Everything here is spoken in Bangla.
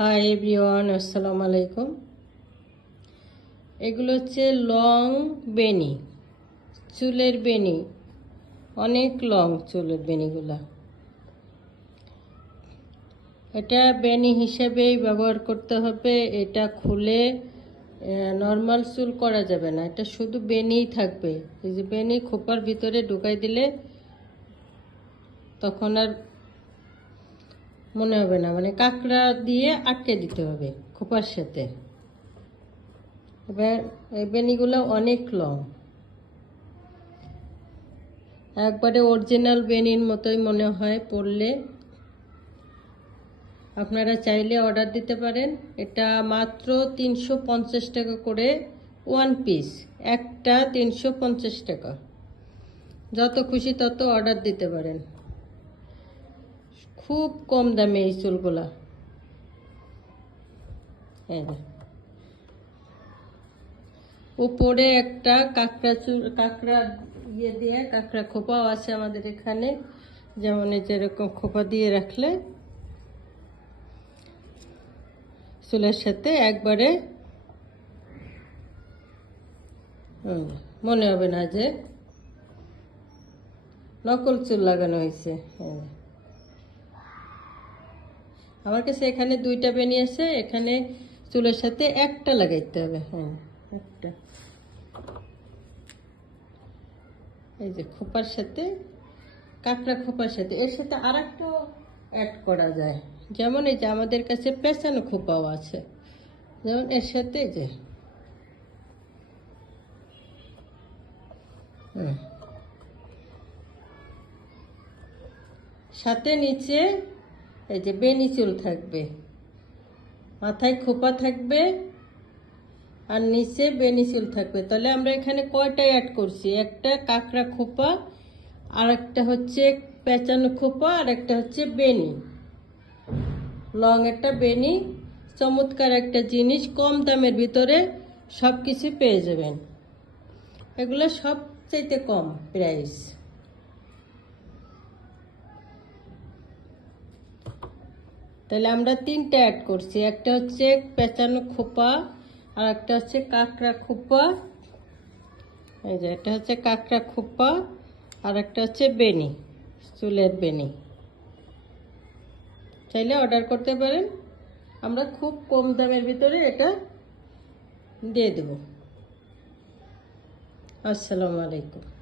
হাই এভরিওয়ান আসসালামু আলাইকুম এগুলো হচ্ছে লং বেনি চুলের বেনি অনেক লং চুলের বেনিগুলা এটা বেনি হিসেবেই ব্যবহার করতে হবে, এটা খুলে নর্মাল চুল করা যাবে না, এটা শুধু বেনিই থাকবে। এই যে বেনি খোপার ভিতরে ঢুকাই দিলে তখন আর মনে হবে না। মানে কাঁকড়া দিয়ে আটকে দিতে হবে খোপার সাথে। এবার এই বেনিগুলো অনেক লং। একবারে অরিজিনাল বেনির মতোই মনে হয় পড়লে। আপনারা চাইলে অর্ডার দিতে পারেন। এটা মাত্র তিনশো পঞ্চাশ টাকা করে ওয়ান পিস একটা তিনশো পঞ্চাশ টাকা। যত খুশি তত অর্ডার দিতে পারেন। খুব কম দামে এই চুলগুলা। উপরে একটা কাঁকড়া চুল, কাঁকড়া ইয়ে দিয়ে কাঁকড়া খোপাও আছে আমাদের এখানে। যেমন যেরকম খোপা দিয়ে রাখলে চুলের সাথে একবারে মনে হবে না যে নকল চুল লাগানো হয়েছে। হ্যাঁ আমার কাছে এখানে দুইটা বেনি আছে, এখানে চুলের সাথে একটা লাগাইতে হবে হ্যাঁ একটা। এই যে খোপার সাথে, কাঁকড়া খোপার সাথে, এর সাথে আর একটাও অ্যাড করা যায়। যেমন এই যে আমাদের কাছে পেঁচানো খোপাও আছে। যেমন এর সাথে যে হুম। সাথে নিচে এই যে বেনি চুল থাকবে, মাথায় খোপা থাকবে আর নিচে বেনি চুল থাকবে। তাহলে আমরা এখানে কয়টা অ্যাড করছি? একটা কাঁকড়া খোপা আর একটা হচ্ছে পেঁচানো খোপা আর একটা হচ্ছে বেনি। লং একটা বেনি, চমৎকার একটা জিনিস, কম দামের ভিতরে সব কিছু পেয়ে যাবেন। এগুলো সবচাইতে কম প্রাইস তাহলে আমরা তিনটা অ্যাড করছি। একটা হচ্ছে পেঁচানো খোপা, আর একটা হচ্ছে কাঁকড়া খোপা। এই যে এটা হচ্ছে কাঁকড়া খোপা, আর একটা হচ্ছে বেনি, চুলের বেনি। চাইলে অর্ডার করতে পারেন। আমরা খুব কম দামের ভিতরে এটা দিয়ে দেব। আসসালামু আলাইকুম।